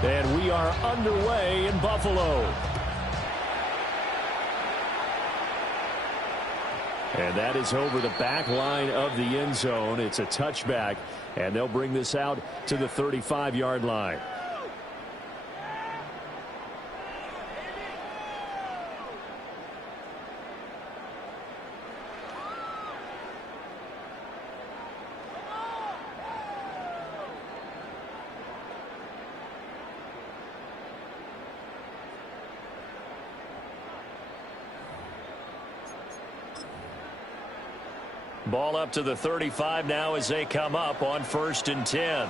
And we are underway in Buffalo. And that is over the back line of the end zone. It's a touchback, and they'll bring this out to the 35-yard line. Ball up to the 35 now as they come up on 1st and 10.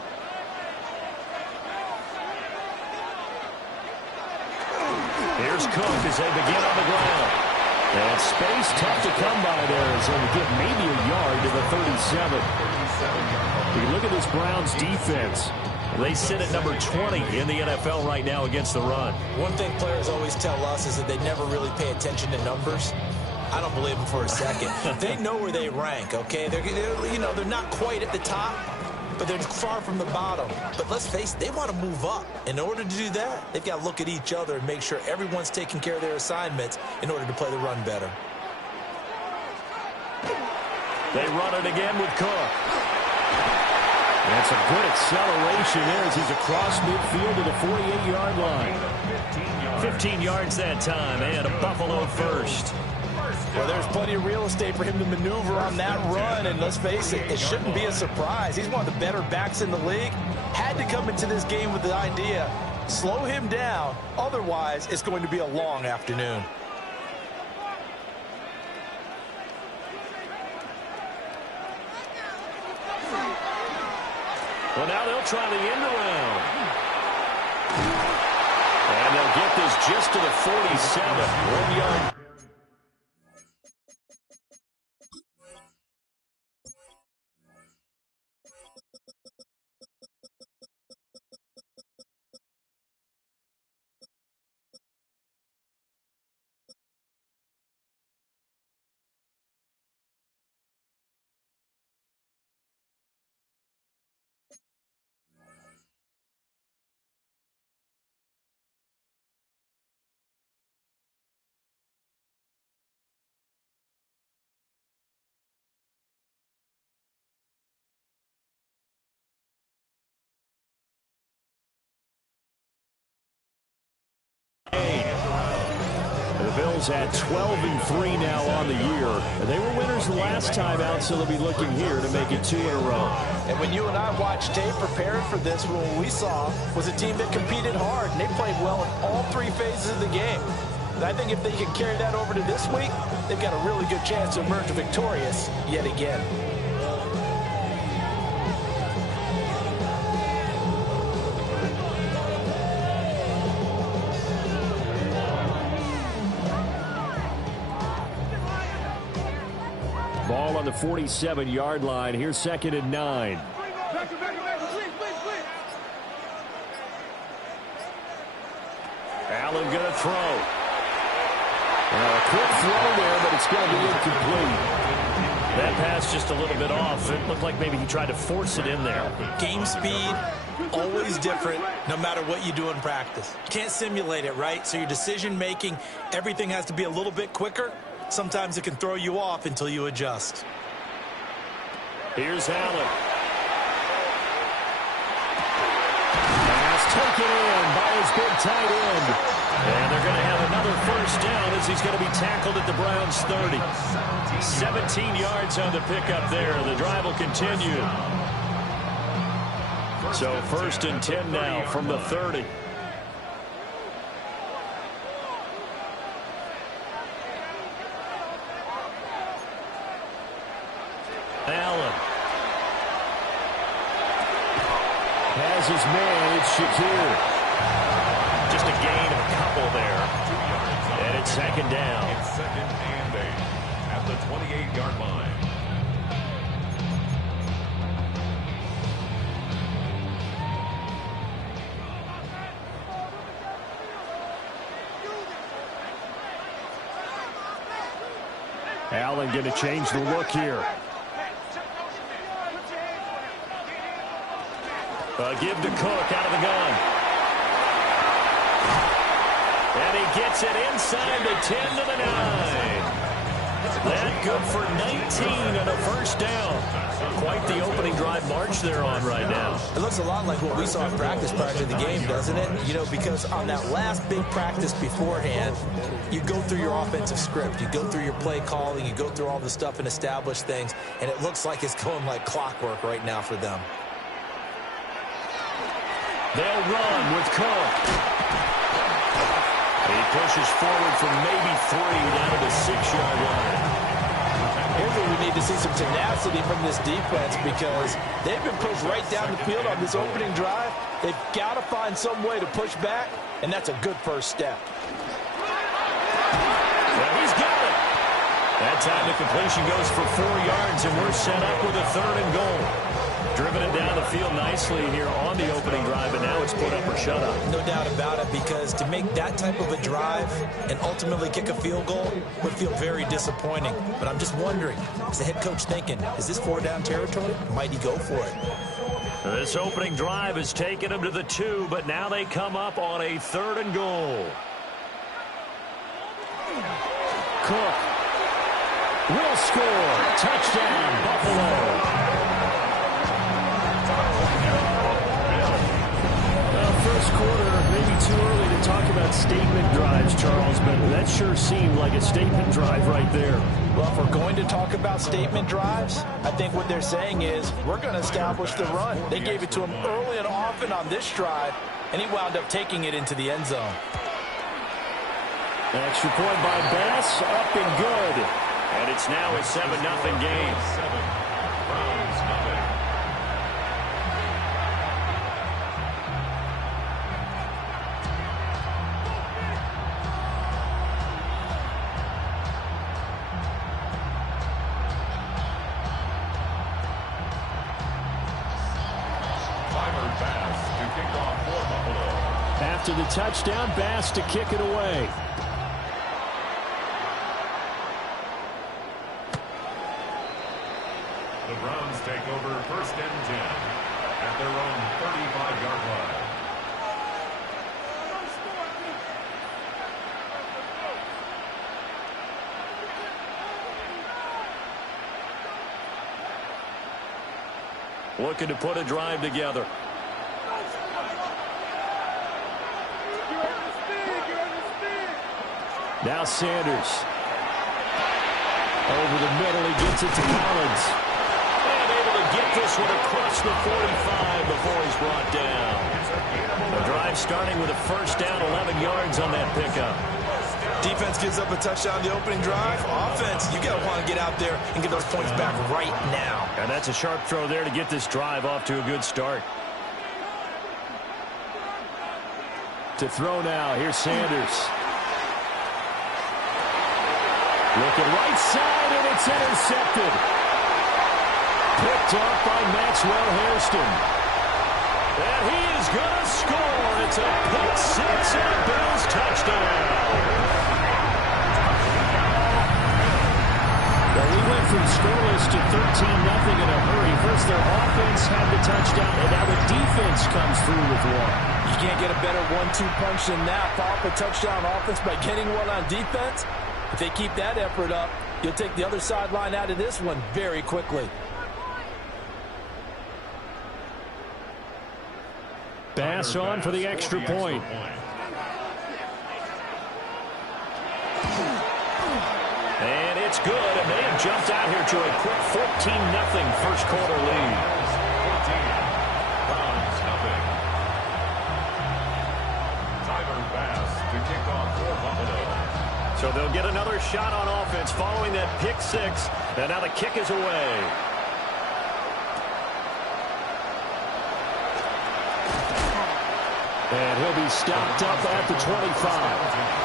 Here's Cook as they begin on the ground. And space tough to come by there as they get maybe a yard to the 37. You look at this Browns defense. They sit at number 20 in the NFL right now against the run. One thing players always tell us is that they never really pay attention to numbers. I don't believe them for a second. They know where they rank, okay? They're not quite at the top, but they're far from the bottom. But let's face it, they want to move up. In order to do that, they've got to look at each other and make sure everyone's taking care of their assignments in order to play the run better. They run it again with Cook. That's a good acceleration there as he's across midfield to the 48-yard line. 15 yards that time, and a Buffalo first. Well, there's plenty of real estate for him to maneuver on that run, and let's face it, it shouldn't be a surprise. He's one of the better backs in the league. Had to come into this game with the idea, slow him down, otherwise it's going to be a long afternoon. Well, now they'll try the end around. And they'll get this just to the 47. 1 yard. The Bills had 12-3 now on the year. They were winners the last time out, so they'll be looking here to make it 2 in a row. And when you and I watched tape preparing for this, what we saw was a team that competed hard, and they played well in all 3 phases of the game. And I think if they can carry that over to this week, they've got a really good chance to emerge victorious yet again. Ball on the 47-yard line. Here's 2nd and 9. Allen going to throw. A quick throw there, but it's going to be incomplete. That pass just a little bit off. It looked like maybe he tried to force it in there. Game speed, always different, no matter what you do in practice. Can't simulate it, right? So your decision-making, everything has to be a little bit quicker. Sometimes it can throw you off until you adjust. Here's Allen. Pass taken in by his big tight end. And they're going to have another first down as he's going to be tackled at the Browns' 30. 17 yards on the pickup there. The drive will continue. So 1st and 10 now from the 30. Allen has his man. It's Shakir. Just a gain of a couple there. And it's 2nd down. It's 2nd and 8 at the 28-yard line. Allen going to change the look here. Give to Cook out of the gun. And he gets it inside the 10 to the 9. That good for 19 and a first down. Quite the opening drive march they're on right now. It looks a lot like what we saw in practice prior to the game, doesn't it? You know, because on that last big practice beforehand, you go through your offensive script. You go through your play calling. You go through all the stuff and establish things. And it looks like it's going like clockwork right now for them. They'll run with Cook. He pushes forward from maybe 3 down to the 6-yard line. Here's where we need to see some tenacity from this defense because they've been pushed right down the field on this opening drive. They've got to find some way to push back, and that's a good first step. Well, he's got it. That time the completion goes for 4 yards, and we're set up with a 3rd and goal. Driven it down the field nicely here on the opening drive, and now it's put up or shut up. No doubt about it, because to make that type of a drive and ultimately kick a field goal would feel very disappointing. But I'm just wondering, is the head coach thinking, is this 4-down territory? Might he go for it? This opening drive has taken them to the 2, but now they come up on a 3rd and goal. Cook will score. Touchdown, Buffalo. First quarter, maybe too early to talk about statement drives, Charles, but that sure seemed like a statement drive right there. Well, if we're going to talk about statement drives, I think what they're saying is we're going to establish the run. They gave it to him early and often on this drive, and he wound up taking it into the end zone. An extra point by Bass, up and good. And it's now a 7-0 game. 7, Browns nothing. After the touchdown, Bass to kick it away. The Browns take over 1st and 10 at their own 35-yard line. Looking to put a drive together. Now Sanders. Over the middle, he gets it to Collins. And able to get this one across the 45 before he's brought down. The drive starting with a first down, 11 yards on that pickup. Defense gives up a touchdown the opening drive. Offense, you got to want to get out there and get those points back right now. And that's a sharp throw there to get this drive off to a good start. To throw now, here's Sanders. Looking right side, and it's intercepted. Picked off by Maxwell Hairston. And he is going to score. It's a pick six and a Bills touchdown. Well, we went from scoreless to 13-0 in a hurry. First, their offense had the touchdown, and now the defense comes through with one. You can't get a better 1-2 punch than that. Follow up a touchdown offense by getting one on defense. If they keep that effort up, you'll take the other sideline out of this one very quickly. Bass on for the extra point. And it's good, and they have jumped out here to a quick 14-0 first quarter lead. 14, Browns nothing. Tyler Bass to kick off for Buffalo. So they'll get another shot on offense following that pick six, and now the kick is away. And he'll be stopped up at the 25.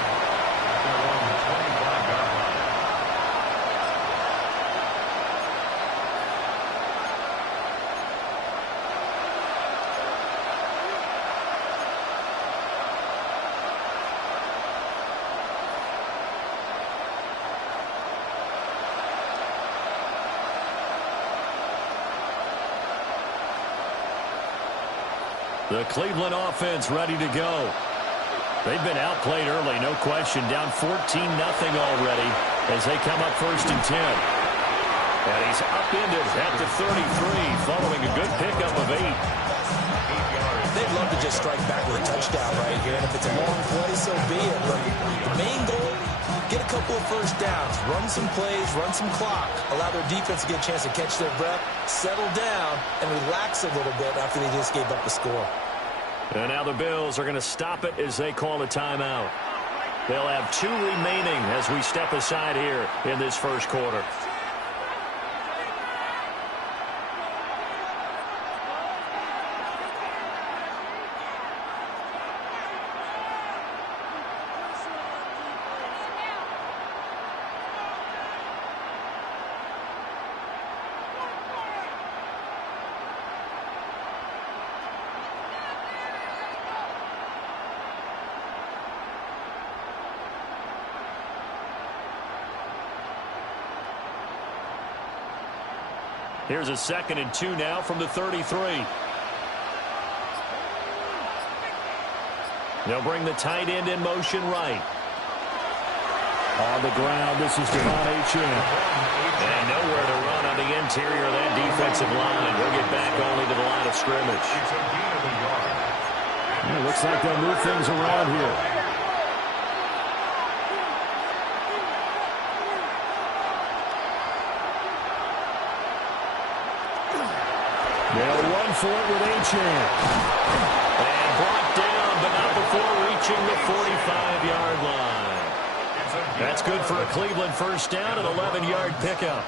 The Cleveland offense ready to go. They've been outplayed early, no question. Down 14-0 already as they come up 1st and 10. And he's upended at the 33 following a good pickup of 8. They'd love to just strike back with a touchdown right here. And if it's a long play, so be it. But the main goal, get a couple of first downs, run some plays, run some clock, allow their defense to get a chance to catch their breath, settle down, and relax a little bit after they just gave up the score. And now the Bills are going to stop it as they call a timeout. They'll have 2 remaining as we step aside here in this first quarter. Here's a 2nd and 2 now from the 33. They'll bring the tight end in motion right. On the ground, this is Devon Achane. And nowhere to run on the interior of that defensive line. He'll get back only to the line of scrimmage. It looks like they'll move things around here. They'll run for it with Achane. And brought down, but not before reaching the 45-yard line. That's good for a Cleveland first down, an 11-yard pickup.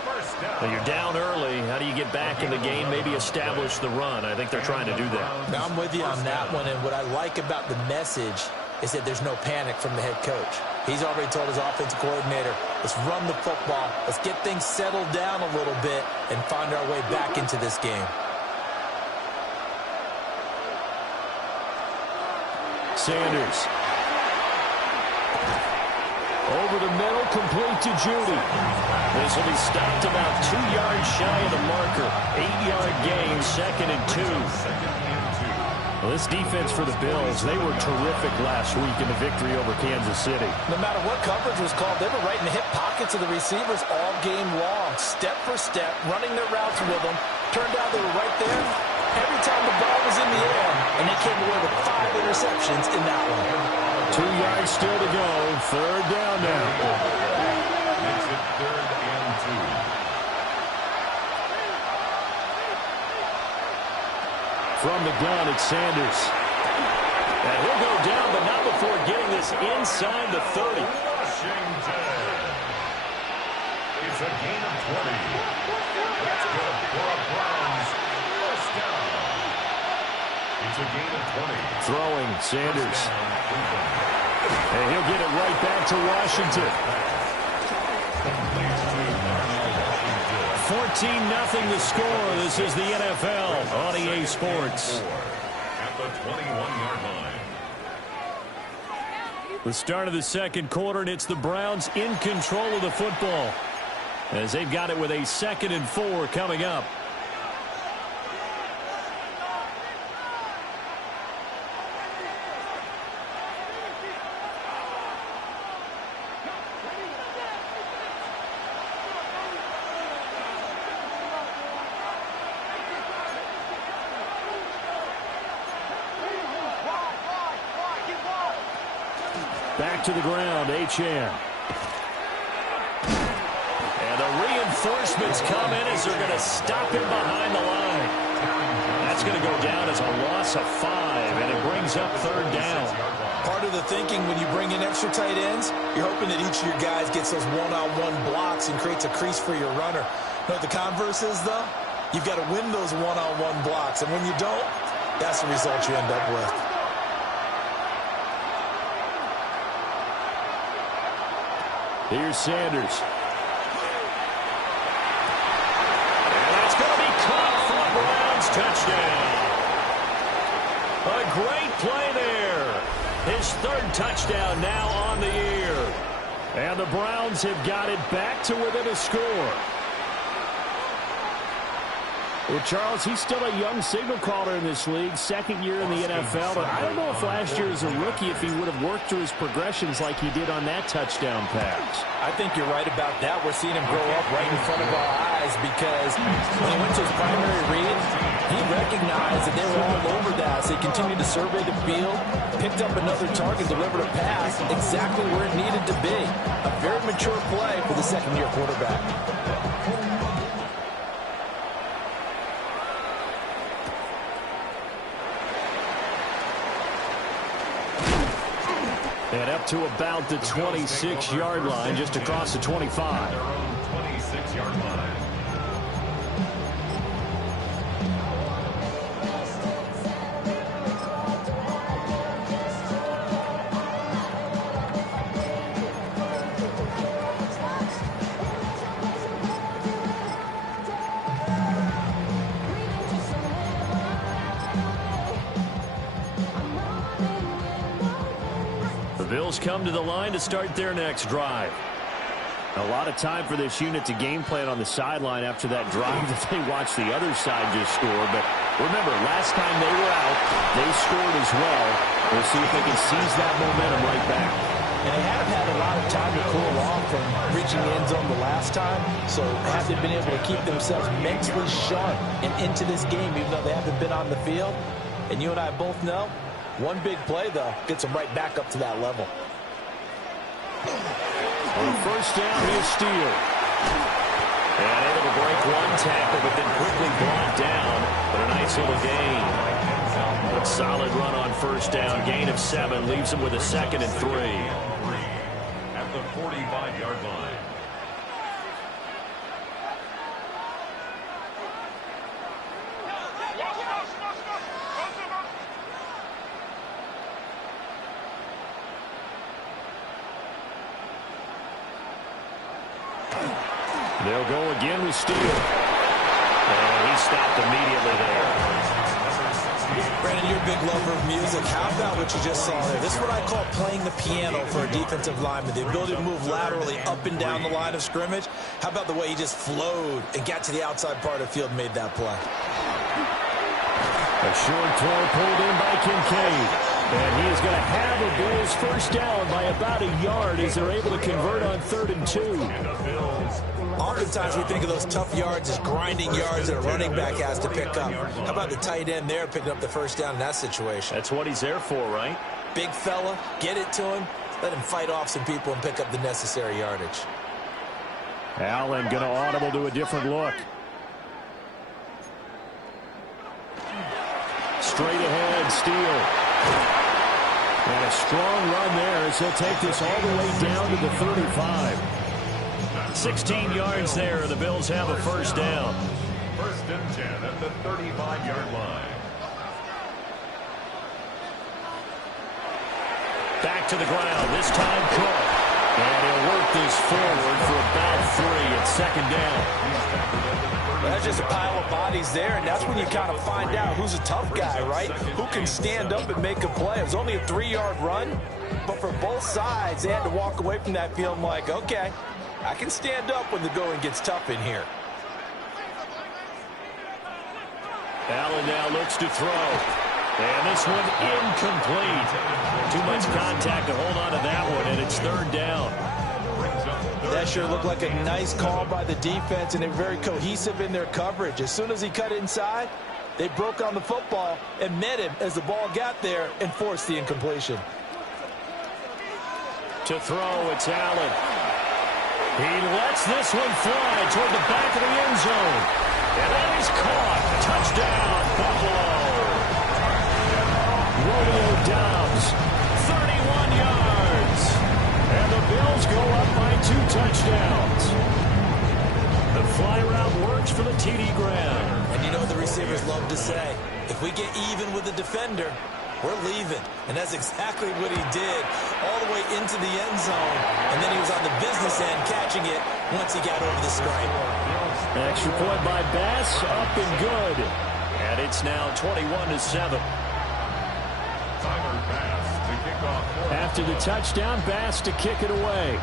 When you're down early, how do you get back in the game, maybe establish the run? I think they're trying to do that. Now, I'm with you on that one, and what I like about the message is that there's no panic from the head coach. He's already told his offensive coordinator, let's run the football, let's get things settled down a little bit and find our way back into this game. Sanders. Over the middle, complete to Judy. This will be stopped about 2 yards shy of the marker. 8-yard gain, 2nd and 2. Well, this defense for the Bills, they were terrific last week in the victory over Kansas City. No matter what coverage was called, they were right in the hip pockets of the receivers all game long, step for step, running their routes with them. Turned out they were right there every time the ball was in the air, and they came away with 5 interceptions in that one. 2 yards still to go. 3rd down now. Makes it 3rd and 2. From the gun, it's Sanders. And he'll go down, but not before getting this inside the 30. Washington. It's a gain of 20. That's good for a Browns first down. It's a gain of 20. Throwing, Sanders. And he'll get it right back to Washington. 14-0 the score. This is the NFL on EA Sports. At the 21-yard line. The start of the second quarter, and it's the Browns in control of the football as they've got it with a 2nd and 4 coming up. Back to the ground, Achane. And the reinforcements come in as they're going to stop him behind the line. That's going to go down as a loss of 5, and it brings up 3rd down. Part of the thinking when you bring in extra tight ends, you're hoping that each of your guys gets those one-on-one blocks and creates a crease for your runner. You know what the converse is, though? You've got to win those one-on-one blocks, and when you don't, that's the result you end up with. Here's Sanders. And that's going to be caught for the Browns. Touchdown. A great play there. His 3rd touchdown now on the year. And the Browns have got it back to within a score. Well, Charles, he's still a young signal caller in this league, second year in the NFL. But I don't know if last year as a rookie, if he would have worked through his progressions like he did on that touchdown pass. I think you're right about that. We're seeing him grow up right in front of our eyes because when he went to his primary read, he recognized that they were all over that. So he continued to survey the field, picked up another target, delivered a pass exactly where it needed to be. A very mature play for the second-year quarterback. And up to about the 26-yard line, just across the 25. Their own 26-yard line. The Bills come to the line to start their next drive. A lot of time for this unit to game plan on the sideline after that drive that they watched the other side just score. But remember, last time they were out, they scored as well. We'll see if they can seize that momentum right back. And they haven't had a lot of time to cool off from reaching the end zone the last time. So have they been able to keep themselves mentally sharp and into this game, even though they haven't been on the field? And you and I both know, one big play, though, gets them right back up to that level. On the first down, here's Steele. And able to break one tackle, but then quickly brought down. But a nice little gain. A solid run on first down. Gain of 7 leaves him with a 2nd and 3. At the 45-yard line. They'll go again with Steele. And he stopped immediately there. Brandon, you're a big lover of music. How about what you just saw there? This is what I call playing the piano for a defensive lineman. The ability to move laterally up and down the line of scrimmage. How about the way he just flowed and got to the outside part of the field and made that play? A short throw pulled in by Kincaid. And he is going to have a Bills first down by about a yard as they're able to convert on 3rd and 2. Oftentimes we think of those tough yards as grinding yards that a running back has to pick up. How about the tight end there picking up the first down in that situation? That's what he's there for, right? Big fella, get it to him, let him fight off some people and pick up the necessary yardage. Allen going to audible to a different look. Straight ahead, Steele. And a strong run there as he'll take this all the way down to the 35. 16 yards there. The Bills have a first down. 1st and 10 at the 35-yard line. Back to the ground. This time Cook. And he'll work this forward for about 3 at 2nd down. Well, that's just a pile of bodies there, and that's when you kind of find out who's a tough guy, right? Who can stand up and make a play. It was only a 3-yard run, but for both sides, they had to walk away from that feeling like, okay, I can stand up when the going gets tough in here. Allen now looks to throw. And this one incomplete. Too much contact to hold on to that one, and it's 3rd down. That sure looked like a nice call by the defense, and they're very cohesive in their coverage. As soon as he cut inside, they broke on the football and met him as the ball got there and forced the incompletion. To throw, it's Allen. He lets this one fly toward the back of the end zone. And that is caught. Touchdown, Buffalo. Romeo Doubs, 31 yards. And the Bills go up by 2 touchdowns. The fly route works for the TD Graham. And you know what the receivers love to say? If we get even with the defender, we're leaving. And that's exactly what he did all the way into the end zone. And then he was on the business end catching it once he got over the stripe. Extra point by Bass, up and good. And it's now 21-7. Tyler Bass to kick off. After the touchdown, Bass to kick it away.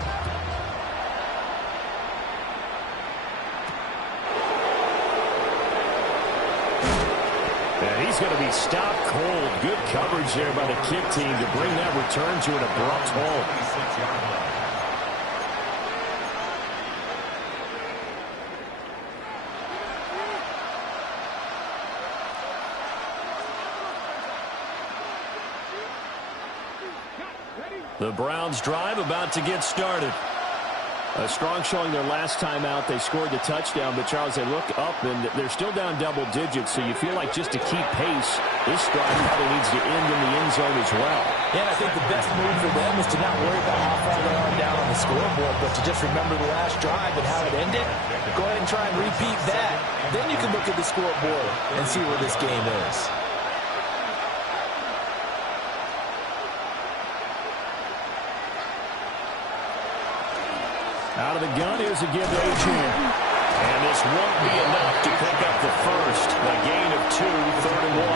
And he's going to be stopped cold. Good coverage there by the kick team to bring that return to an abrupt halt. The Browns drive about to get started. A strong showing their last time out. They scored the touchdown, but Charles, they look up and they're still down double digits, so you feel like just to keep pace, this drive probably needs to end in the end zone as well. Yeah, and I think the best move for them is to not worry about how far they are down on the scoreboard, but to just remember the last drive and how it ended. Go ahead and try and repeat that. Then you can look at the scoreboard and see where this game is. Out of the gun, here's a give to Achane. And this won't be enough to pick up the first. A gain of 2, 3rd and 1.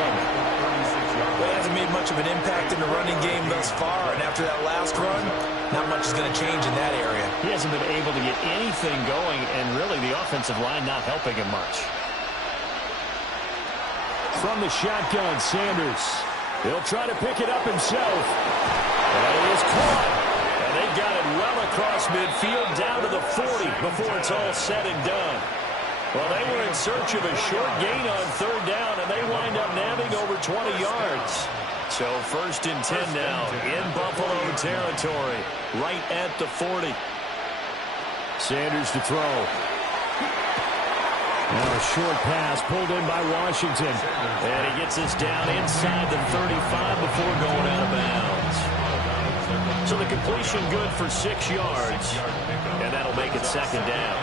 Well, he hasn't made much of an impact in the running game thus far, and after that last run, not much is going to change in that area. He hasn't been able to get anything going, and really the offensive line not helping him much. From the shotgun, Sanders. He'll try to pick it up himself. And it is caught. They've got it well across midfield down to the 40 before it's all said and done. Well, they were in search of a short gain on 3rd down, and they wind up nabbing over 20 yards. So 1st and 10 now in Buffalo territory, right at the 40. Sanders to throw. Now a short pass pulled in by Washington. And he gets this down inside the 35 before going out of bounds. So the completion good for 6 yards, and that'll make it 2nd down.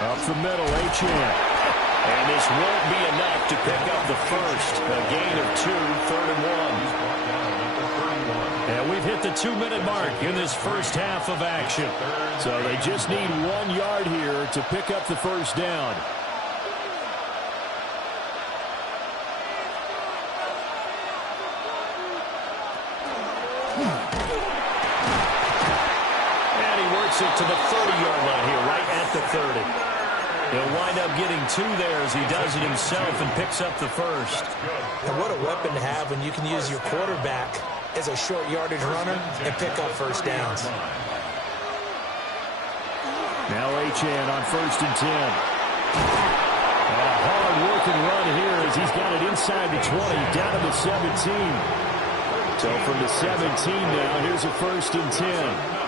Up the middle, Achane. And this won't be enough to pick up the first. A gain of 2, 3rd and 1. And we've hit the 2-minute mark in this first half of action. So they just need 1 yard here to pick up the first down. It to the 30-yard line here, right at the 30. He'll wind up getting 2 there as he does it himself and picks up the first. And what a weapon to have when you can use your quarterback as a short yardage runner and pick up first downs. Now Achane on 1st and 10. And a hard-working run here as he's got it inside the 20, down to the 17. So from the 17 now, here's a 1st and 10.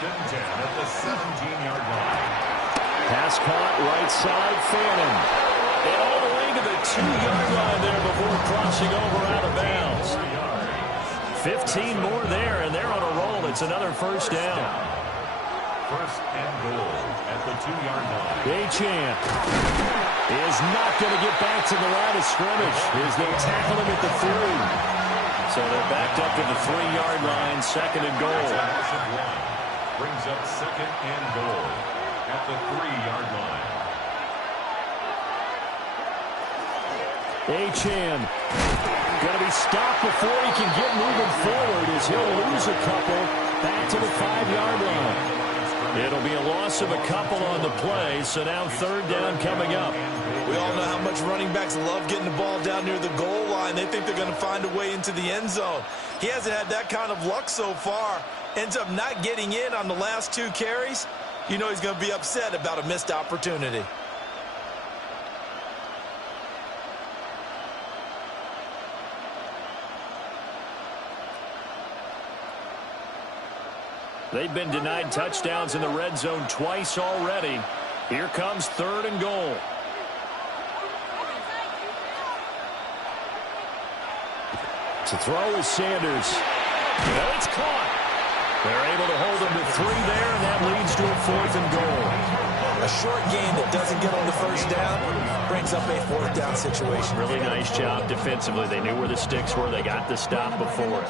At the 17-yard line. Pass caught right side, Fannin. And all the way to the 2-yard line there before crossing over out of bounds. 15 more there, and they're on a roll. It's another first down. 1st and goal at the 2-yard line. Achane is not going to get back to the line of scrimmage as they tackle him at the 3. So they're backed up to the 3-yard line, 2nd and goal. Brings up 2nd and goal at the 3-yard line. Achane going to be stopped before he can get moving forward as he'll lose a couple back to the 5-yard line. It'll be a loss of a couple on the play, so now 3rd down coming up. We all know how much running backs love getting the ball down near the goal line. They think they're going to find a way into the end zone. He hasn't had that kind of luck so far. Ends up not getting in on the last 2 carries. You know he's going to be upset about a missed opportunity. They've been denied touchdowns in the red zone twice already. Here comes 3rd and goal. To throw is Sanders. And it's caught. They're able to hold him to 3 there, and that leads to a 4th and goal. A short gain that doesn't get on the first down brings up a 4th down situation. Really nice job defensively. They knew where the sticks were. They got the stop before it.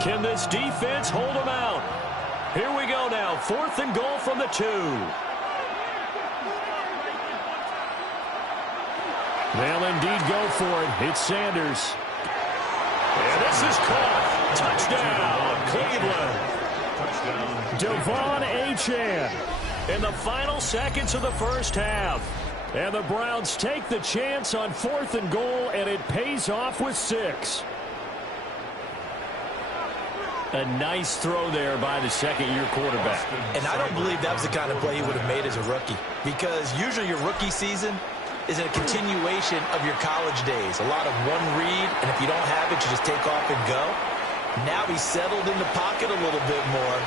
Can this defense hold them out? Here we go now. 4th and goal from the 2. They'll indeed go for it. It's Sanders. And this is caught. Touchdown, Cleveland. Devon Achane in the final seconds of the first half. And the Browns take the chance on 4th and goal, and it pays off with 6. A nice throw there by the second-year quarterback. And I don't believe that was the kind of play he would have made as a rookie, because usually your rookie season is a continuation of your college days. A lot of one read, and if you don't have it, you just take off and go. Now he's settled in the pocket a little bit more,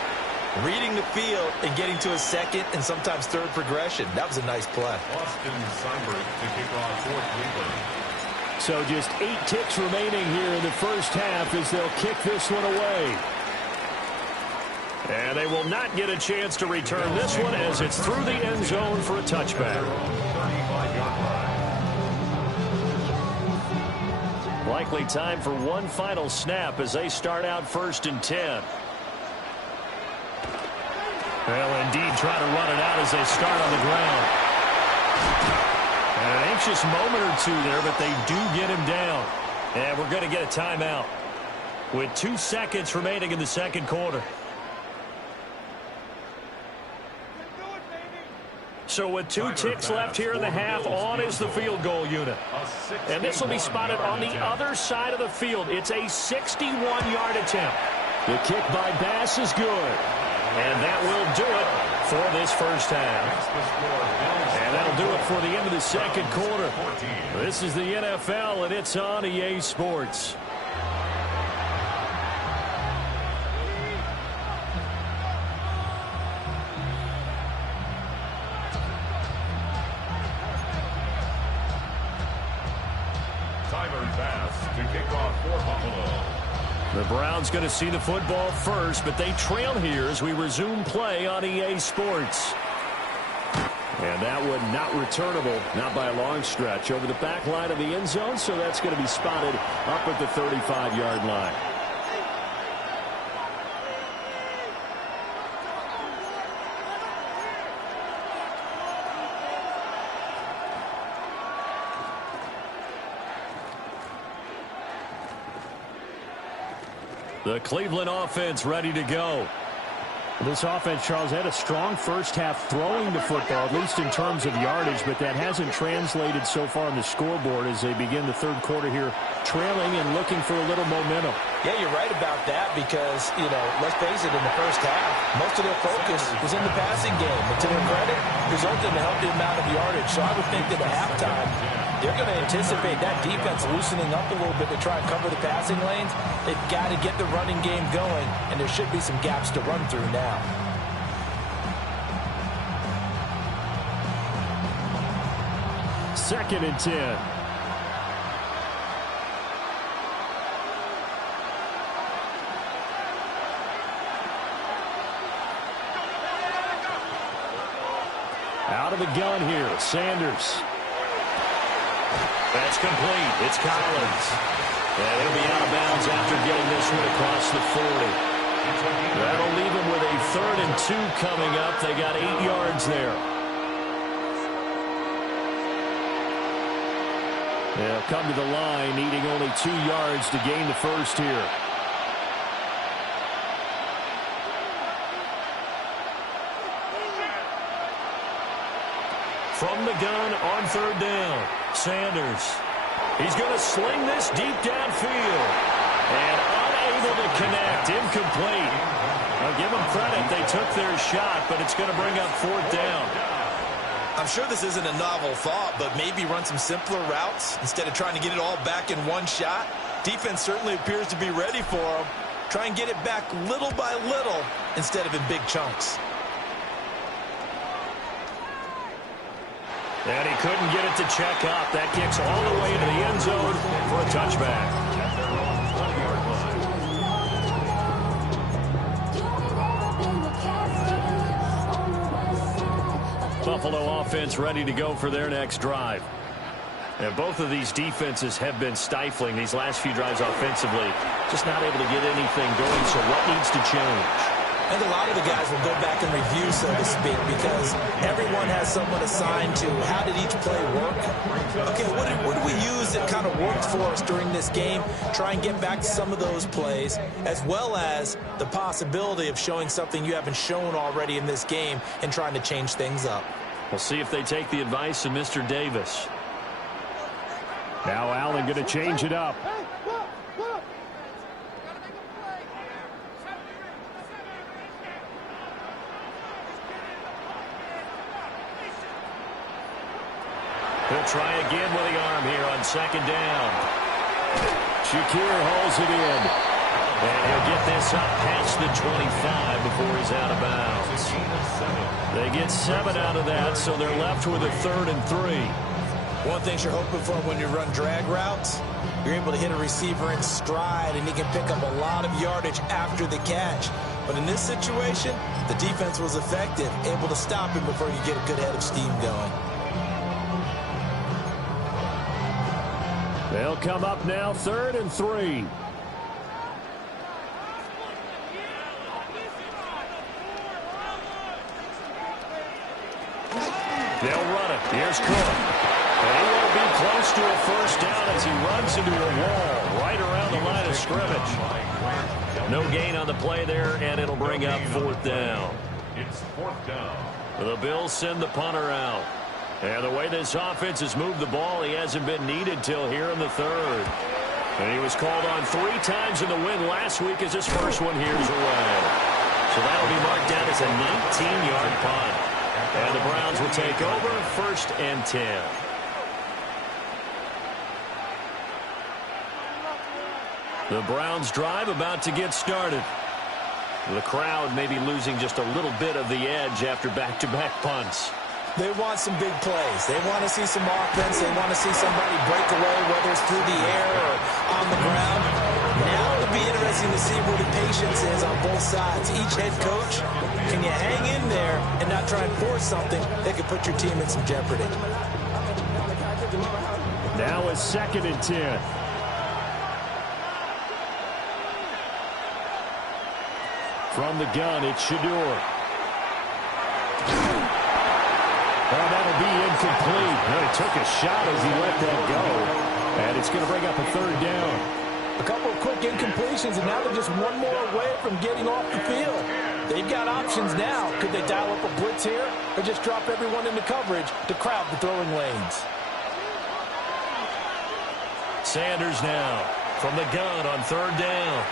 reading the field and getting to a second and sometimes third progression. That was a nice play. Austin Seibert to kick off for Cleveland. So just 8 ticks remaining here in the first half as they'll kick this one away. And they will not get a chance to return this one as it's through the end zone for a touchback. Likely time for one final snap as they start out 1st and 10. Well, indeed, try to run it out as they start on the ground. And an anxious moment or two there, but they do get him down. And we're going to get a timeout with 2 seconds remaining in the second quarter. So with 2 ticks left here in the half, on is the field goal unit. And this will be spotted on the other side of the field. It's a 61-yard attempt. The kick by Bass is good. And that will do it for this first half. And that'll do it for the end of the second quarter. This is the NFL, and it's on EA Sports. The Browns going to see the football first, but they trail here as we resume play on EA Sports. And that one not returnable, not by a long stretch, over the back line of the end zone, so that's going to be spotted up at the 35-yard line. The Cleveland offense ready to go. This offense, Charles, had a strong first half throwing the football, at least in terms of yardage, but that hasn't translated so far on the scoreboard as they begin the third quarter here, trailing and looking for a little momentum. Yeah, you're right about that because, let's face it, in the first half, most of their focus was in the passing game. And to their credit, resulted in a healthy amount of yardage. So I would think that at halftime, they're going to anticipate that defense loosening up a little bit to try and cover the passing lanes. They've got to get the running game going, and there should be some gaps to run through now. Second and 10. Out of the gun here, Sanders. That's complete. It's Collins. And he'll be out of bounds after getting this one across the 40. That'll leave him with a 3rd and 2 coming up. They got 8 yards there. They'll come to the line, needing only 2 yards to gain the first here. From the gun on 3rd down, Sanders. He's going to sling this deep downfield. And unable to connect, incomplete. I'll give them credit. They took their shot, but it's going to bring up 4th down. I'm sure this isn't a novel thought, but maybe run some simpler routes instead of trying to get it all back in one shot. Defense certainly appears to be ready for them. Try and get it back little by little instead of in big chunks. And he couldn't get it to check up. That kicks all the way into the end zone for a touchback. Buffalo offense ready to go for their next drive. And both of these defenses have been stifling these last few drives offensively. Just not able to get anything going, so what needs to change? I think a lot of the guys will go back and review, so to speak, because everyone has someone assigned to how did each play work. Okay, what did we use that kind of worked for us during this game? Try and get back to some of those plays, as well as the possibility of showing something you haven't shown already in this game and trying to change things up. We'll see if they take the advice of Mr. Davis. Now Allen going to change it up. He'll try again with the arm here on second down. Shakir holds it in. And he'll get this up past the 25 before he's out of bounds. They get 7 out of that, so they're left with a 3rd and 3. One thing you're hoping for when you run drag routes, you're able to hit a receiver in stride, and he can pick up a lot of yardage after the catch. But in this situation, the defense was effective, able to stop him before you get a good head of steam going. They'll come up now, 3rd and 3. They'll run it. Here's Cook. And he won't be close to a first down as he runs into a wall right around the line of scrimmage. No gain on the play there, and it'll bring up 4th down. It's 4th down. The Bills send the punter out. And the way this offense has moved the ball, he hasn't been needed till here in the 3rd. And he was called on 3 times in the win last week as his first one here's away. So that'll be marked down as a 19-yard punt. And the Browns will take over, 1st and 10. The Browns drive about to get started. The crowd may be losing just a little bit of the edge after back-to-back punts. They want some big plays. They want to see some offense. They want to see somebody break away, whether it's through the air or on the ground. Now it'll be interesting to see where the patience is on both sides. Each head coach, can you hang in there and not try and force something that could put your team in some jeopardy? Now a 2nd and 10. From the gun, it's Shador. Oh, that'll be incomplete. He took a shot as he let that go. And it's going to bring up a 3rd down. A couple of quick incompletions, and now they're just one more away from getting off the field. They've got options now. Could they dial up a blitz here or just drop everyone into coverage to crowd the throwing lanes? Sanders now from the gun on 3rd down.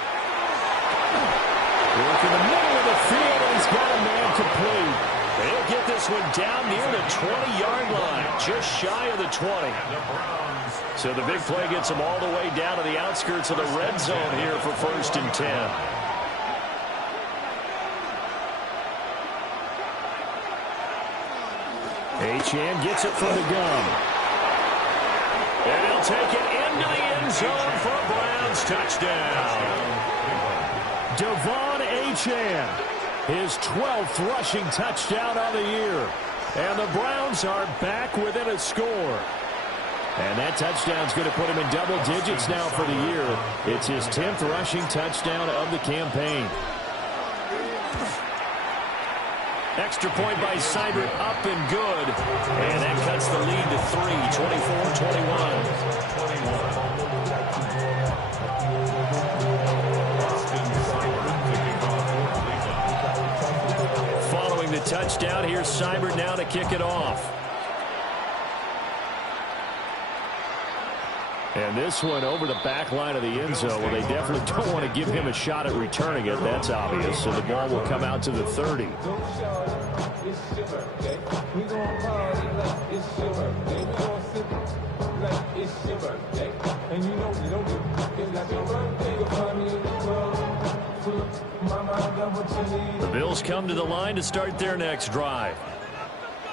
Work in the middle of the field, and he's got a man complete. They'll get this one down near the 20-yard line, just shy of the 20. So the big play gets them all the way down to the outskirts of the red zone here for 1st and 10. Achane gets it from the gun. And he'll take it into the end zone for a Browns touchdown. Devon Achane, his 12th rushing touchdown on the year. And the Browns are back within a score. And that touchdown's going to put him in double digits now for the year. It's his 10th rushing touchdown of the campaign. Extra point by Seibert, up and good. And that cuts the lead to 3, 24-21. Following the touchdown, here's Seibert now to kick it off. And this one over the back line of the end zone. Well, they definitely don't want to give him a shot at returning it. That's obvious. So the ball will come out to the 30. The Bills come to the line to start their next drive.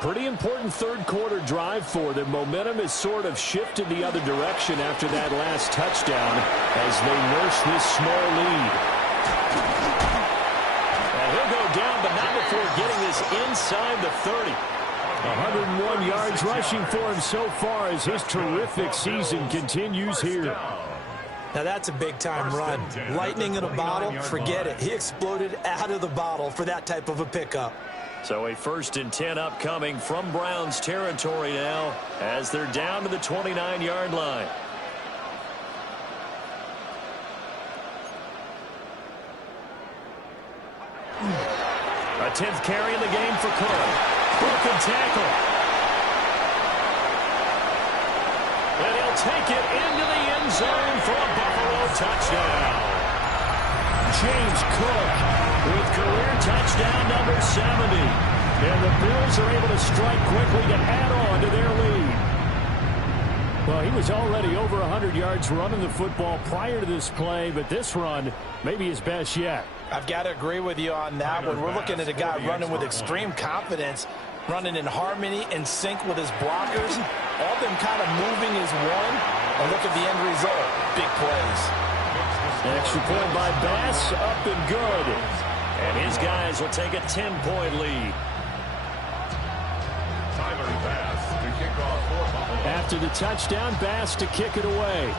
Pretty important third quarter drive for them. Momentum has sort of shifted the other direction after that last touchdown as they nurse this small lead. And he'll go down, but not before getting this inside the 30. 101 yards rushing for him so far as his terrific season continues here. Now that's a big-time run. Lightning in a bottle, forget it. He exploded out of the bottle for that type of a pickup. So a 1st and 10 upcoming from Browns territory now as they're down to the 29-yard line. A 10th carry in the game for Cook. Broken tackle. And he'll take it into the end zone for a Buffalo touchdown. James Cook with career touchdown number 70. And the Bills are able to strike quickly to add on to their lead. Well, he was already over 100 yards running the football prior to this play, but this run may be his best yet. I've got to agree with you on that one. We're looking at a guy running with extreme confidence, running in harmony and sync with his blockers. All of them kind of moving as one. And look at the end result. Big plays. Extra point by Bass, up and good. And his guys will take a 10-point lead. Tyler Bass to kick off for Buffalo. After the touchdown, Bass to kick it away.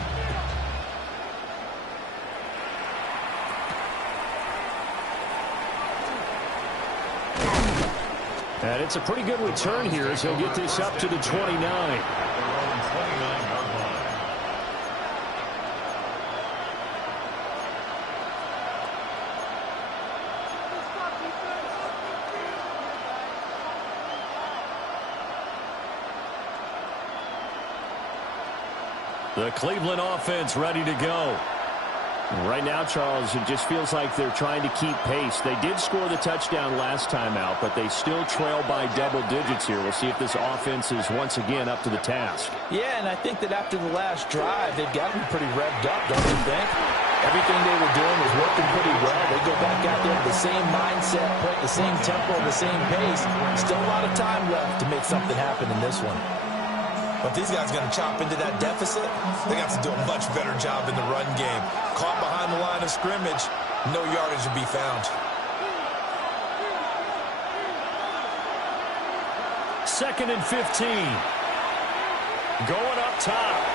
And it's a pretty good return here as he'll get this up to the 29. The Cleveland offense ready to go. Right now, Charles, it just feels like they're trying to keep pace. They did score the touchdown last time out, but they still trail by double digits here. We'll see if this offense is once again up to the task. Yeah, and I think that after the last drive, they've got to be pretty revved up, don't you think? Everything they were doing was working pretty well. They go back out there with the same mindset, playing the same tempo, the same pace. Still a lot of time left to make something happen in this one. But these guys going to chop into that deficit, they got to do a much better job in the run game. Caught behind the line of scrimmage, no yardage to be found. 2nd and 15. Going up top.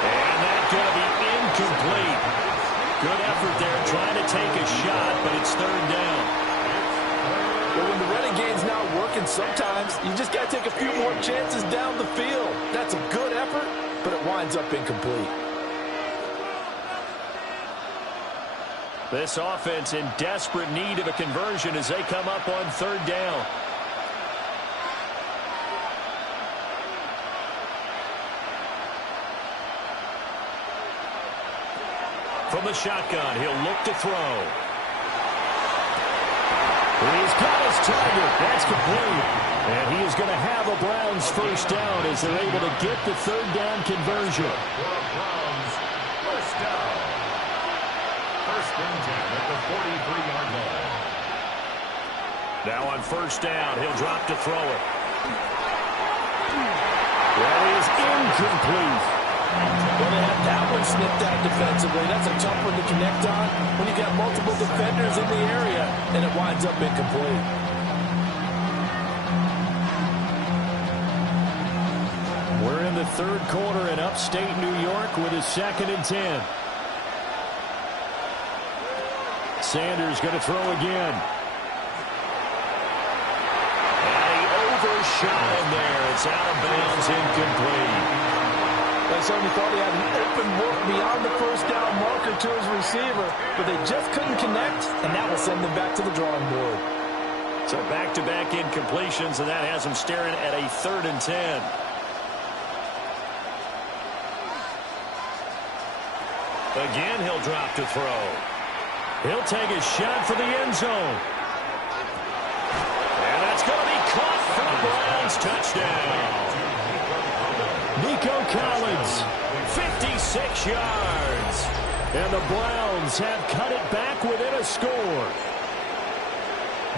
And that's going to be incomplete. Good effort there trying to take a shot, but it's 3rd down. But when the running game's not working, sometimes you just got to take a few more chances down the field. That's a good effort, but it winds up incomplete. This offense in desperate need of a conversion as they come up on 3rd down. From the shotgun, he'll look to throw. He's got his target. That's complete. And he is going to have a Browns 1st down as they're able to get the 3rd down conversion. Browns, 1st down. 1st and 10 at the 43-yard line. Now on 1st down, he'll drop to throw it. That is incomplete. Well, they have that one snipped out defensively. That's a tough one to connect on when you got multiple defenders in the area, and it winds up incomplete. We're in the 3rd quarter in upstate New York with a 2nd and 10. Sanders going to throw again. And he overshot him there. It's out of bounds, incomplete. They certainly thought he had an open look beyond the 1st down marker to his receiver, but they just couldn't connect, and that will send them back to the drawing board. So back-to-back incompletions, and that has him staring at a 3rd and 10. Again, he'll drop to throw. He'll take a shot for the end zone. And that's going to be caught for the Browns. Touchdown. Nico Collins, 56 yards. and the Browns have cut it back within a score.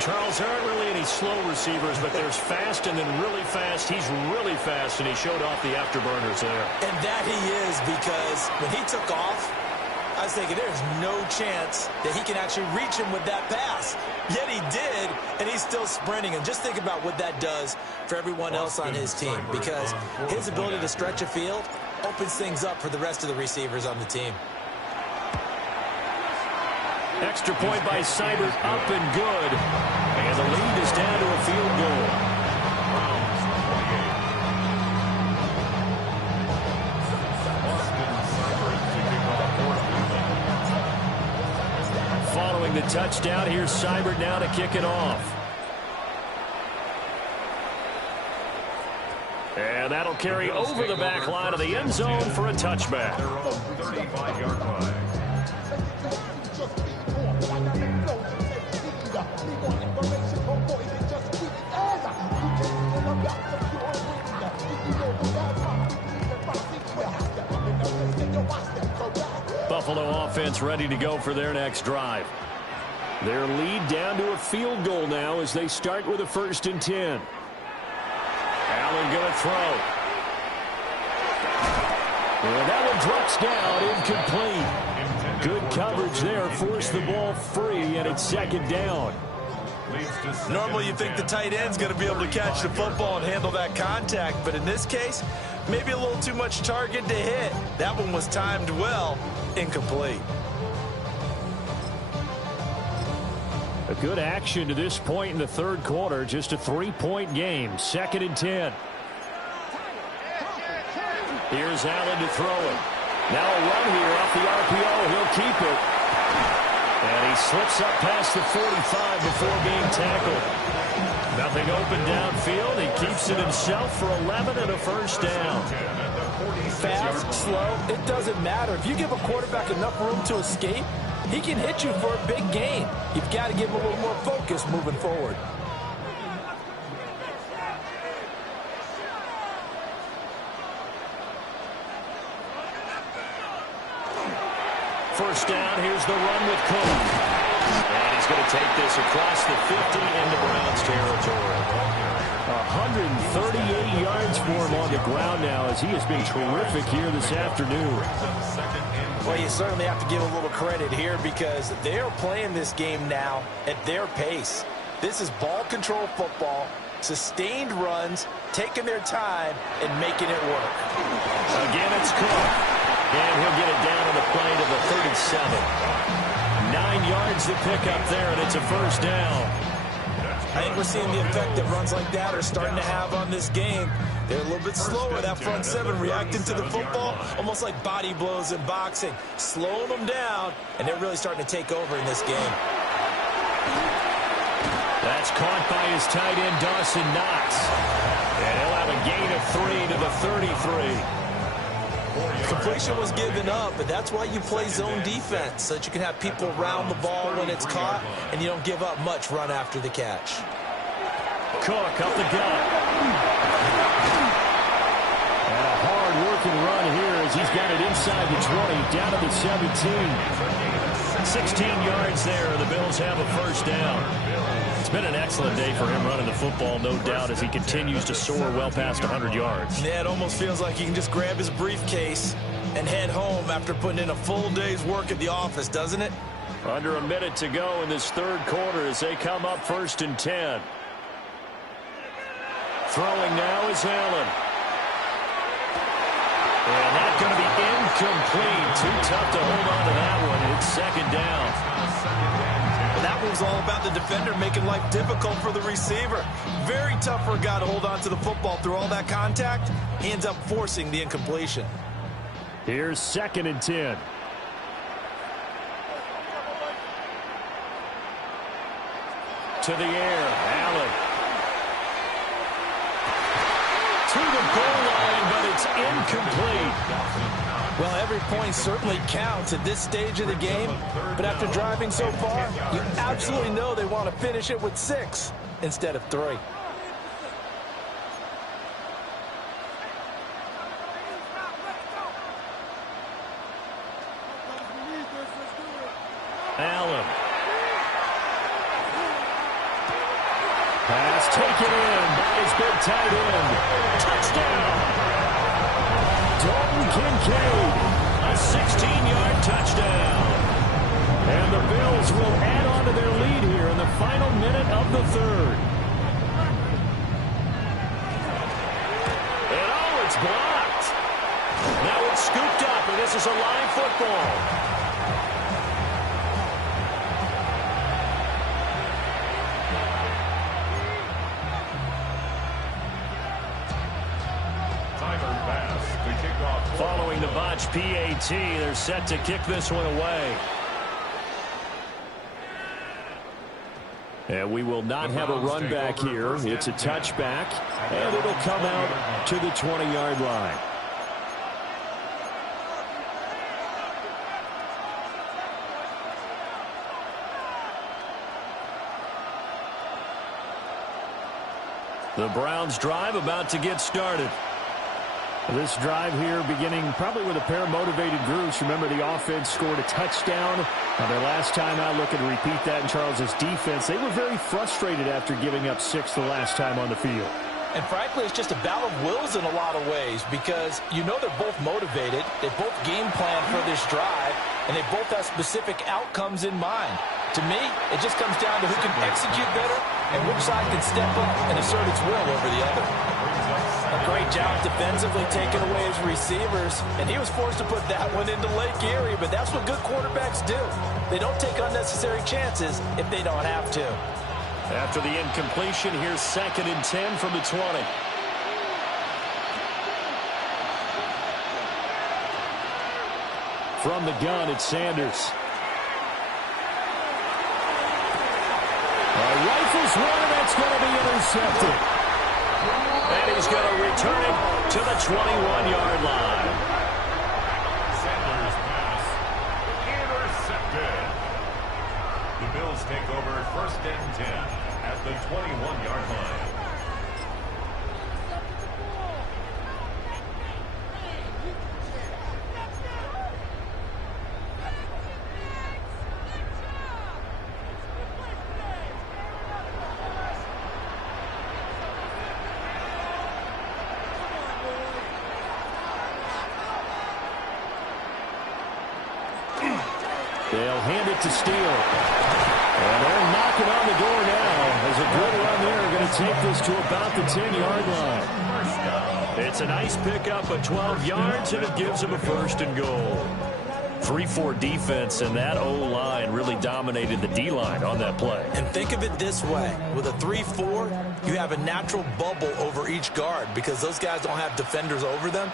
Charles, there aren't really any slow receivers, but there's fast and then really fast. He's really fast, and he showed off the afterburners there. And that he is, because when he took off, I was thinking there's no chance that he can actually reach him with that pass. Yet he did, and he's still sprinting. And just think about what that does for everyone else on his team, because his ability to stretch a field opens things up for the rest of the receivers on the team. Extra point by Seibert, up and good. And the lead is down to a field goal. Following the touchdown, here's Seibert now to kick it off. And that'll carry over the back line of the end zone for a touchback. Their own 35-yard line. Buffalo offense ready to go for their next drive. Their lead down to a field goal now as they start with a 1st and 10. Allen going to throw. And that one drops down, incomplete. Good coverage there, forced the ball free, and it's 2nd down. Normally you think the tight end's going to be able to catch the football and handle that contact, but in this case, maybe a little too much target to hit. That one was timed well, incomplete. A good action to this point in the 3rd quarter, just a 3-point game, 2nd and 10. Here's Allen to throw it. Now a run here off the RPO, he'll keep it. And he slips up past the 45 before being tackled. Nothing open downfield. He keeps it himself for 11 and a 1st down. Fast, slow, it doesn't matter. If you give a quarterback enough room to escape, he can hit you for a big gain. You've got to give him a little more focus moving forward. First down, here's the run with Cook. And he's going to take this across the 50 into Browns territory. 138 yards for him on the ground now as he has been terrific here this afternoon. Well, you certainly have to give a little credit here because they're playing this game now at their pace. This is ball control football, sustained runs, taking their time, and making it work. Again, it's Cook. And he'll get it down on the play to the 37. 9 yards to pick up there, and it's a 1st down. I think we're seeing the effect that runs like that are starting to have on this game. They're a little bit slower, that front 7 reacting to the football, almost like body blows in boxing, slowing them down, and they're really starting to take over in this game. That's caught by his tight end, Dawson Knox. And he'll have a gain of 3 to the 33. Completion was given up, but that's why you play zone defense, so that you can have people around the ball when it's caught, and you don't give up much run after the catch. Cook up the gut. And a hard-working run here as he's got it inside the 20, down to the 17. 16 yards there, the Bills have a 1st down. It's been an excellent day for him running the football, no doubt, as he continues to soar well past 100 yards. Yeah, it almost feels like he can just grab his briefcase and head home after putting in a full day's work at the office, doesn't it? Under a minute to go in this 3rd quarter as they come up 1st and 10. Throwing now is Allen. And that's going to be incomplete. Too tough to hold on to that one. It's 2nd down. That move's all about the defender making life difficult for the receiver. Very tough for a guy to hold on to the football through all that contact. He ends up forcing the incompletion. Here's 2nd and 10. To the air, Allen. To the goal line, but it's incomplete. Well, every point certainly counts at this stage of the game, but after driving so far, you absolutely know they want to finish it with 6 instead of 3. Allen. Pass taken in by his big tight end. Touchdown! Dalton Kincaid, a 16-yard touchdown. And the Bills will add on to their lead here in the final minute of the 3rd. And oh, it's blocked. Now me this is a live football. Following the botch PAT, they're set to kick this one away. And we will not have a run back here. It's a touchback, and it'll come out to the 20-yard line. The Browns drive about to get started. This drive here beginning probably with a pair of motivated groups. Remember, the offense scored a touchdown. Their last time out, looking to repeat that in Charles's defense. They were very frustrated after giving up 6 the last time on the field. And frankly, it's just a battle of wills in a lot of ways because you know they're both motivated. They both game plan for this drive, and they both have specific outcomes in mind. To me, it just comes down to who can execute better and which side can step up and assert its will over the other. A great job defensively taking away his receivers, and he was forced to put that one into Lake Erie, but that's what good quarterbacks do. They don't take unnecessary chances if they don't have to. After the incompletion, here's 2nd and 10 from the 20. From the gun, it's Sanders. Rifles one, and that's going to be intercepted. And he's going to return it to the 21-yard line. Sanders' pass intercepted. The Bills take over 1st and 10 at the 21-yard line. They'll hand it to Steele. And they're knocking on the door now as a good run there. Going to take this to about the 10-yard line. It's a nice pickup of 12 yards, and it gives them a 1st and goal. 3-4 defense, and that O-line really dominated the D-line on that play. And think of it this way. With a 3-4, you have a natural bubble over each guard because those guys don't have defenders over them.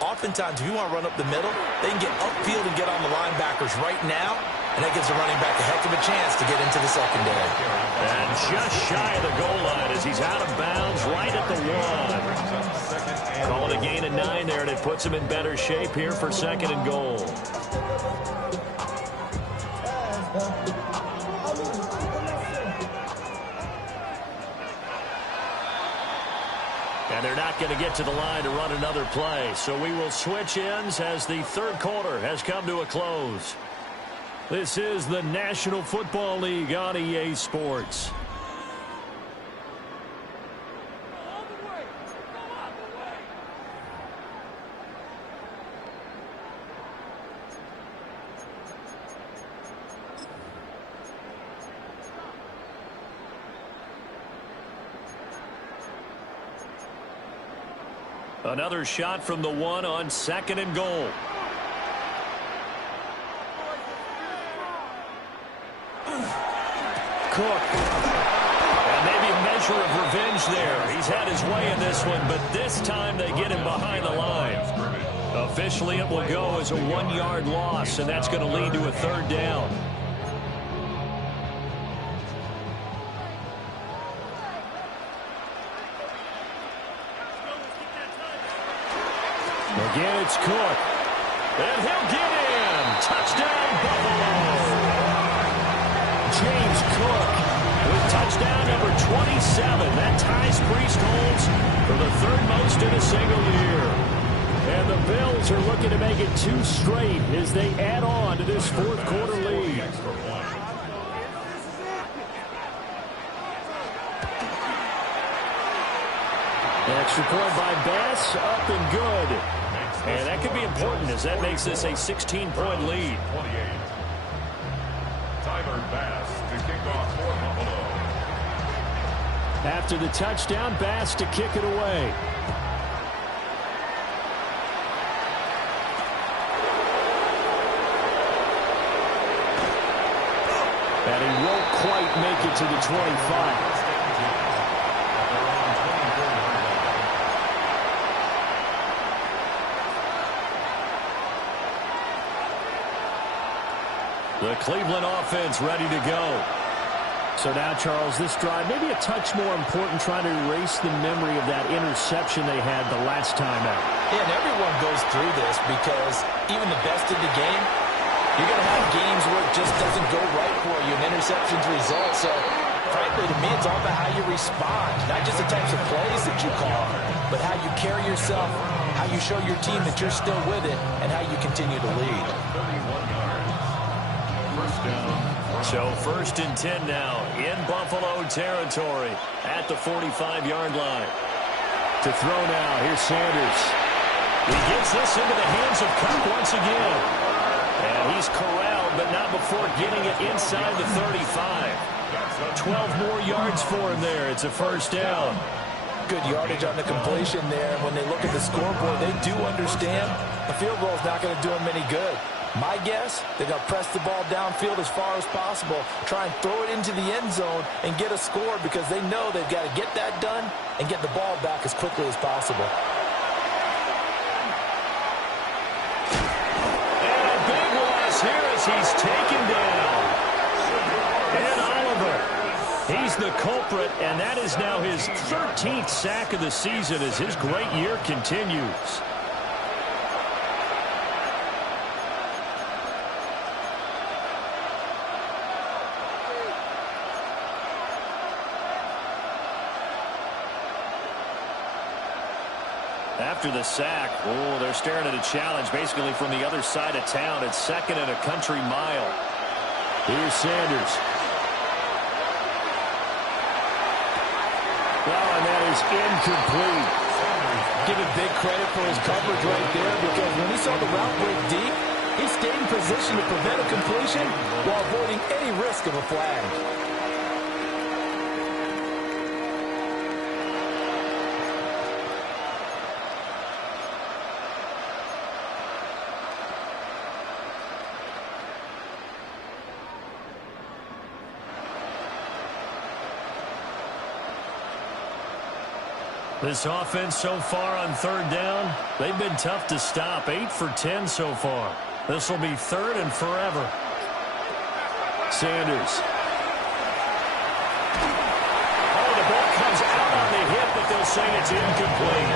Oftentimes, if you want to run up the middle, they can get upfield and get on the linebackers right now, and that gives the running back a heck of a chance to get into the secondary. And just shy of the goal line as he's out of bounds right at the 1. Call it a gain of 9 there, and it puts him in better shape here for 2nd and goal. And they're not going to get to the line to run another play. So we will switch ends as the 3rd quarter has come to a close. This is the National Football League on EA Sports. Another shot from the 1 on 2nd and goal. Cook. And maybe a measure of revenge there. He's had his way in this one, but this time they get him behind the line. Officially, it will go as a 1-yard loss, and that's going to lead to a 3rd down. Again, it's Cook. And he'll get in. Touchdown, Buffalo. James Cook with touchdown number 27. That ties Priest Holmes for the 3rd most in a single year. And the Bills are looking to make it 2 straight as they add on to this 4th quarter lead. Extra point by Bass, up and good. And that could be important as that makes this a 16-point lead. 28. Tyler Bass to kick off for Buffalo. After the touchdown, Bass to kick it away. won't make it to the 25. The Cleveland offense ready to go. So now, Charles, this drive maybe a touch more important, trying to erase the memory of that interception they had the last time out. Yeah, and everyone goes through this because even the best in the game, you're going to have games where it just doesn't go right for you, and interceptions result. So, frankly, to me, it's all about how you respond, not just the types of plays that you call, but how you carry yourself, how you show your team that you're still with it, and how you continue to lead. So 1st and 10 now in Buffalo territory at the 45-yard line. To throw now, here's Sanders. He gets this into the hands of Cook once again. And he's corralled, but not before getting it inside the 35. 12 more yards for him there. It's a first down. Good yardage on the completion there. When they look at the scoreboard, they do understand a field goal is not going to do them any good. My guess, they're going to press the ball downfield as far as possible, try and throw it into the end zone and get a score because they know they've got to get that done and get the ball back as quickly as possible. And a big loss here as he's taken down. And Oliver, he's the culprit, and that is now his 13th sack of the season as his great year continues. After the sack, they're staring at a challenge basically from the other side of town. It's 2nd and a country mile. Here's Sanders. Oh, and that is incomplete. Give it big credit for his coverage right there because when he saw the route break deep, he stayed in position to prevent a completion while avoiding any risk of a flag. This offense so far on 3rd down, they've been tough to stop. 8 for 10 so far. This will be 3rd and forever. Sanders. Oh, the ball comes out on the hip, but they'll say it's incomplete.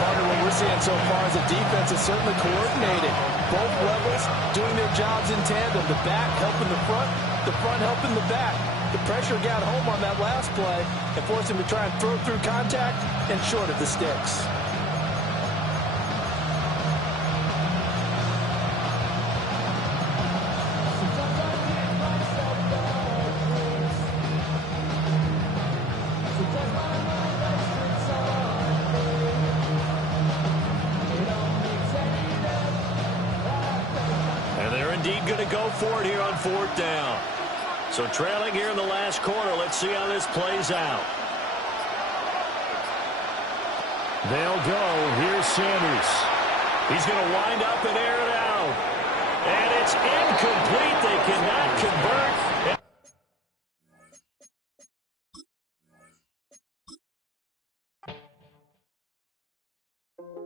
Partner, what we're seeing so far is the defense is certainly coordinated. Both levels doing their jobs in tandem. The back helping the front helping the back. The pressure got home on that last play and forced him to try and throw through contact and short of the sticks. And they're indeed going to go for it here on 4th down. So trailing here in the last quarter. Let's see how this plays out. They'll go. Here's Sanders. He's going to wind up and air it out. And it's incomplete. They cannot convert.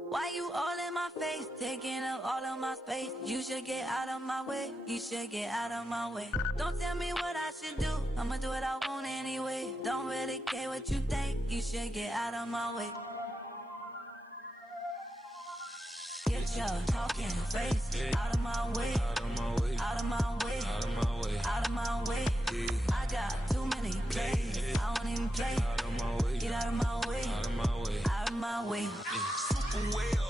Why you all in my face, taking up all of my space? You should get out of my way, you should get out of my way. Don't tell me what I should do, I'ma do what I want anyway. Don't really care what you think, you should get out of my way. Get your talking face out of my way, out of my way, out of my way, out of my way, out of my way. I got too many plays, I don't even play. Get out of my way, out of my way, out of my way. Super well.